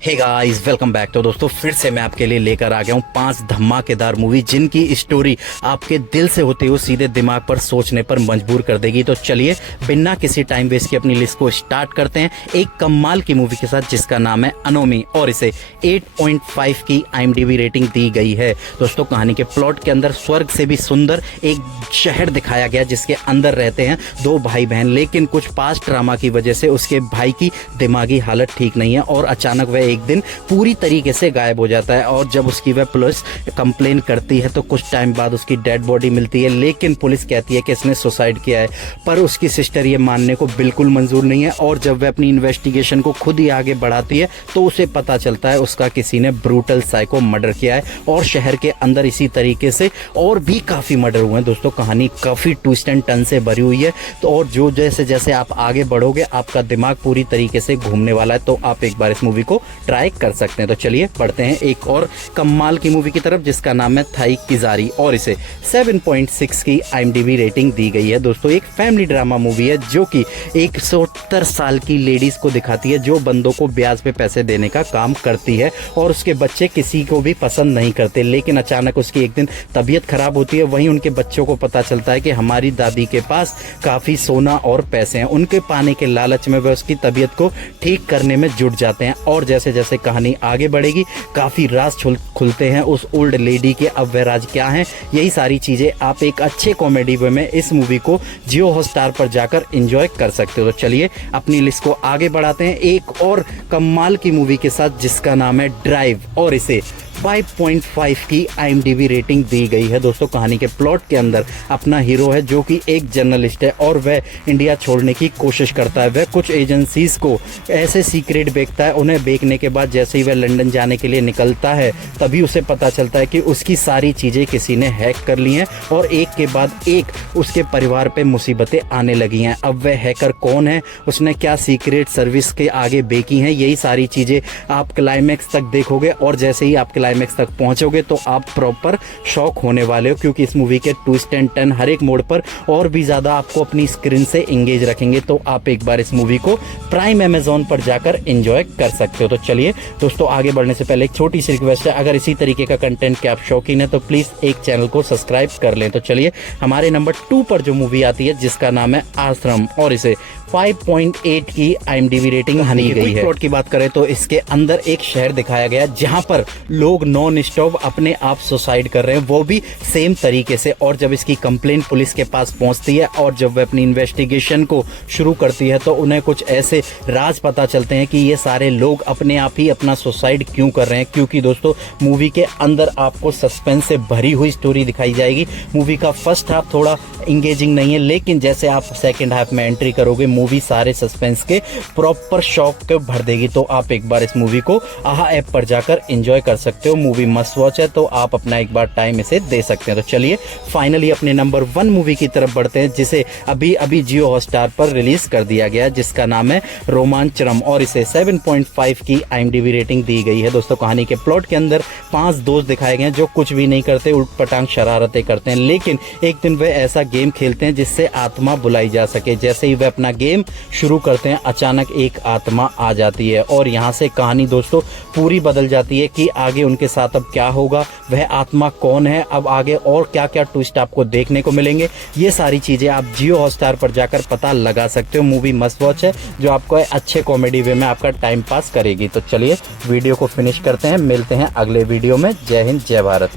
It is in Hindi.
Hey guys, welcome back. तो दोस्तों फिर से मैं आपके लिए लेकर आ गया हूँ 5 धमाकेदार मूवी जिनकी स्टोरी आपके दिल से होते हुए सीधे दिमाग पर सोचने पर मजबूर कर देगी। तो चलिए बिना किसी टाइम वेस्ट के अपनी लिस्ट को स्टार्ट करते हैं एक कमाल की मूवी के साथ जिसका नाम है अनोमी और इसे 8.5 की IMDb रेटिंग दी गई है। दोस्तों कहानी के प्लॉट के अंदर स्वर्ग से भी सुंदर एक शहर दिखाया गया जिसके अंदर रहते हैं 2 भाई बहन, लेकिन कुछ पास्ट ड्रामा की वजह से उसके भाई की दिमागी हालत ठीक नहीं है और अचानक वह एक दिन पूरी तरीके से गायब हो जाता है। और जब उसकी वह पुलिस कंप्लेन करती है तो कुछ टाइम बाद उसकी डेड बॉडी मिलती है, लेकिन पुलिस कहती है कि इसने सुसाइड किया है। पर उसकी सिस्टर ये मानने को बिल्कुल मंजूर नहीं है और जब वह अपनी इन्वेस्टिगेशन को खुद ही आगे बढ़ाती है तो उसे पता चलता है उसका किसी ने ब्रूटल साइको मर्डर किया है। और शहर के अंदर इसी तरीके से और भी काफ़ी मर्डर हुए हैं। दोस्तों कहानी काफ़ी ट्विस्ट एंड टर्न से भरी हुई है। तो और जो जैसे जैसे आप आगे बढ़ोगे आपका दिमाग पूरी तरीके से घूमने वाला है। तो आप एक बार इस मूवी को ट्राई कर सकते हैं। तो चलिए बढ़ते हैं एक और कमाल की मूवी की तरफ जिसका नाम है थाई किजारी और इसे 7.6 की IMDb रेटिंग दी गई है। दोस्तों एक फैमिली ड्रामा मूवी है जो कि 170 साल की लेडीज को दिखाती है जो बंदों को ब्याज पे पैसे देने का काम करती है और उसके बच्चे किसी को भी पसंद नहीं करते, लेकिन अचानक उसकी एक दिन तबीयत खराब होती है। वहीं उनके बच्चों को पता चलता है कि हमारी दादी के पास काफ़ी सोना और पैसे हैं। उनके पाने के लालच में वह उसकी तबीयत को ठीक करने में जुट जाते हैं और जैसे जैसे कहानी आगे बढ़ेगी काफ़ी राज खुलते हैं उस ओल्ड लेडी के। अब वह राज क्या हैं, यही सारी चीज़ें आप एक अच्छे कॉमेडी वे में इस मूवी को जियो हॉटस्टार पर जाकर एंजॉय कर सकते हो। तो चलिए अपनी लिस्ट को आगे बढ़ाते हैं एक और कमाल की मूवी के साथ जिसका नाम है ड्राइव और इसे 5.5 की IMDb रेटिंग दी गई है। दोस्तों कहानी के प्लॉट के अंदर अपना हीरो है जो कि एक जर्नलिस्ट है और वह इंडिया छोड़ने की कोशिश करता है। वह कुछ एजेंसीज को ऐसे सीक्रेट बेचता है, उन्हें बेचने के बाद जैसे ही वह लंदन जाने के लिए निकलता है तभी उसे पता चलता है कि उसकी सारी चीज़ें किसी ने हैक कर ली हैं और एक के बाद एक उसके परिवार पे मुसीबतें आने लगी हैं। अब वह हैकर कौन है, उसने क्या सीक्रेट सर्विस के आगे बेची हैं, यही सारी चीज़ें आप क्लाइमैक्स तक देखोगे और जैसे ही आप क्लाइमैक्स तक पहुंचोगे तो आप प्रॉपर शॉक होने वाले हो क्योंकि इस मूवी के ट्विस्ट एंड टर्न हर एक मोड पर और भी ज़्यादा आपको अपनी स्क्रीन से एंगेज रखेंगे। तो आप एक बार इस मूवी को प्राइम अमेजॉन पर जाकर एंजॉय कर सकते हो। तो चलिए दोस्तों आगे बढ़ने से पहले एक छोटी सी रिक्वेस्ट है, अगर इसी तरीके का कंटेंट के आप शौकीन है तो प्लीज़ एक चैनल को सब्सक्राइब कर लें। तो चलिए हमारे नंबर 2 पर जो मूवी आती है जिसका नाम है आश्रम और इसे 5.8 की IMDb रेटिंग दी गई है। प्लॉट की बात करें तो इसके अंदर एक शहर दिखाया गया जहां पर लोग नॉन स्टॉप अपने आप सुसाइड कर रहे हैं, वो भी सेम तरीके से। और जब इसकी कंप्लेंट पुलिस के पास पहुंचती है और जब वह अपनी इन्वेस्टिगेशन को शुरू करती है तो उन्हें कुछ ऐसे राज पता चलते हैं कि ये सारे लोग अपने आप ही अपना सुसाइड क्यों कर रहे हैं। क्योंकि दोस्तों मूवी के अंदर आपको सस्पेंस से भरी हुई स्टोरी दिखाई जाएगी। मूवी का फर्स्ट हाफ थोड़ा इंगेजिंग नहीं है, लेकिन जैसे आप सेकेंड हाफ में एंट्री करोगे मूवी सारे सस्पेंस के प्रॉपर शॉक के भर देगी। तो आप एक बार इस मूवी को आहा ऐप पर जाकर एंजॉय कर सकते हो। मूवी मस्ट वॉच है तो आप अपना एक बार टाइम इसे दे सकते हैं। तो चलिए फाइनली अपने नंबर 1 मूवी की तरफ बढ़ते हैं जिसे अभी अभी जियो हॉटस्टार पर रिलीज कर दिया गया जिसका नाम है रोमांचरम और इसे 7.5 की IMDb रेटिंग दी गई है। दोस्तों कहानी के प्लॉट के अंदर 5 दोस्त दिखाए गए हैं जो कुछ भी नहीं करते, उठपटांग शरारतें करते हैं, लेकिन एक दिन वे ऐसा गेम खेलते हैं जिससे आत्मा बुलाई जा सके। जैसे ही वे अपना गेम शुरू करते हैं अचानक एक आत्मा आ जाती है और यहाँ से कहानी दोस्तों पूरी बदल जाती है कि आगे उनके साथ अब क्या होगा, वह आत्मा कौन है, अब आगे और क्या क्या ट्विस्ट आपको देखने को मिलेंगे। ये सारी चीज़ें आप जियो हॉटस्टार पर जाकर पता लगा सकते हो। मूवी मस्ट वॉच है जो आपको अच्छे कॉमेडी वे में आपका टाइम पास करेगी। तो चलिए वीडियो को फिनिश करते हैं, मिलते हैं अगले वीडियो में। जय हिंद जय भारत।